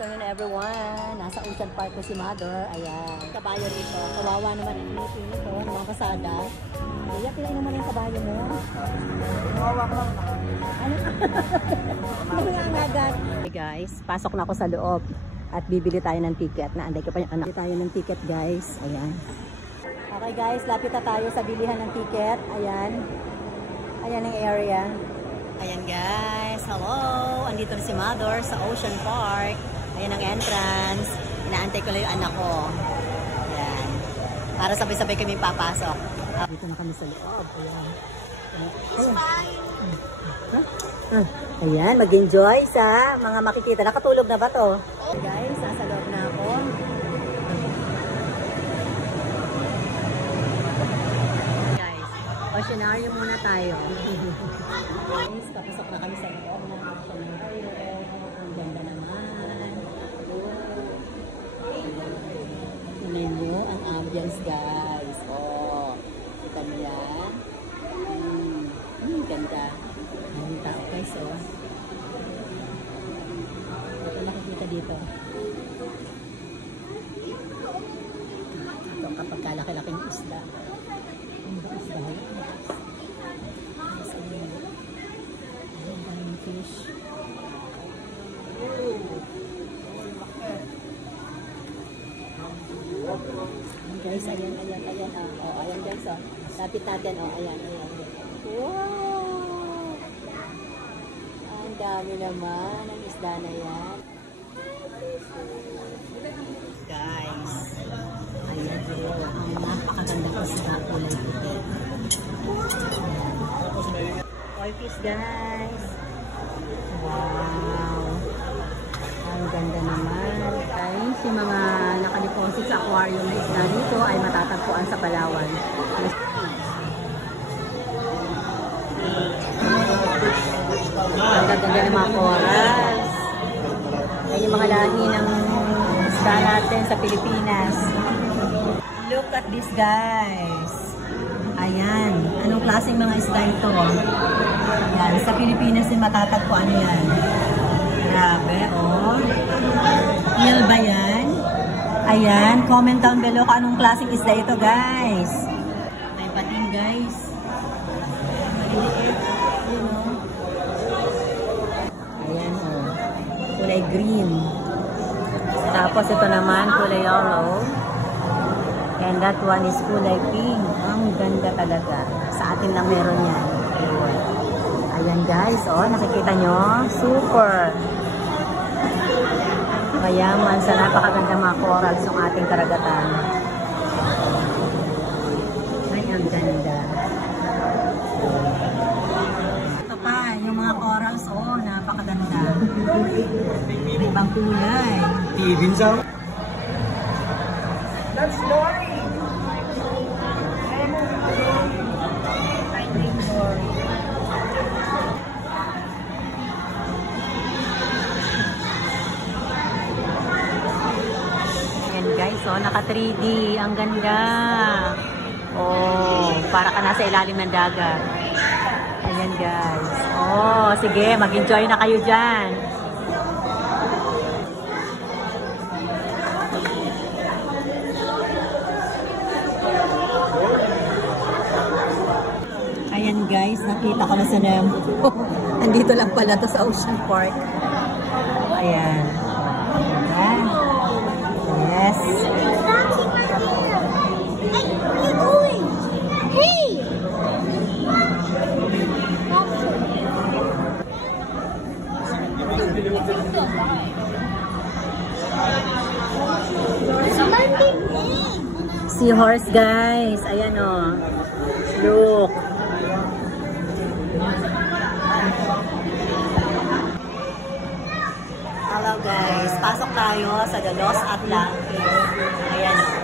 afternoon everyone. Nasa Ocean Park ko si Mother. Ayan. Kabayo nito. Kawawa naman init ito. Mga kasada. Kaya kailan naman yung kabayo mo? Kawawa ko lang. Ano? Nangangagat. Hey guys, pasok na ako sa loob. At bibili tayo ng ticket. Naanday ko pa yung anak. Bibili tayo ng ticket guys. Ayan. Okay guys, lapit na tayo sa bilihan ng ticket. Ayan. Ayan ang area. Ayan guys, hello! Andito na si Mother sa Ocean Park. Ayan ang entrance. Inaantay ko lang yung anak ko. Ayan. Para sabay-sabay kami papasok. Dito na kami sa loob. Ayan. Ayan. Ayan, mag-enjoy sa mga makikita. Nakatulog na ba to? Guys, nasa loob na ako. Guys, oceanaryo muna tayo. Guys, kapasok na kami sa loob ng oceanaryo. Ang ganda naman. Tingnan mo ang ambience guys. Oh, kita mo yan. Ganda. Ang tao guys oh. Ito nakikita dito. Ito kapag kalaki-laking isda. Ang ba isda? Fish. Guys, ayan. Oh, ayan guys, oh. Lapit natin, oh. Ayan. Wow! Ang dami naman ng isda na yan. Guys, ayan, ang napakagandang isda kulay puti. Koi fish, guys. Wow! Ang ganda naman. Guys, yung mga nakadeposit sa aquarium na isda dito ay matatagpuan sa Palawan. Ang ganda ng mga corals. Ayan yung mga lahi ng isda natin sa Pilipinas. Look at this guys. Ayan. Anong klaseng mga isda ito? Ayan. Sa Pilipinas din matatagpuan yan. Grabe, oh. Real ba yan? Ayan. Comment down below kung anong klaseng isda ito, guys. May pating, guys. Ayan, oh. Kulay green. Tapos ito naman, kulay yellow. And that one is kulay pink. Ang ganda talaga. Sa atin lang meron yan. Ayan guys, oh, nakikita nyo? Super! Mayaman sa napakagandang mga corals ng ating karagatan. Ay, ang ganda. Ito pa, yung mga corals, oh, napakaganda. Ibang kulay. That's Lori! Guys, oh, naka 3D. Ang ganda. Oh, para ka nasa ilalim ng dagat. Ayan, guys. Oh, sige, mag-enjoy na kayo dyan. Ayan, guys. Nakita ko na sa Nemo. Andito lang pala to sa Ocean Park. Ayan. Ayan. Yes. Hey, what are you doing? Hey! Seahorse, guys. Ayan, oh. Look. Hello, guys. Pasok tayo sa The Lost Atlantis. Ayan, oh.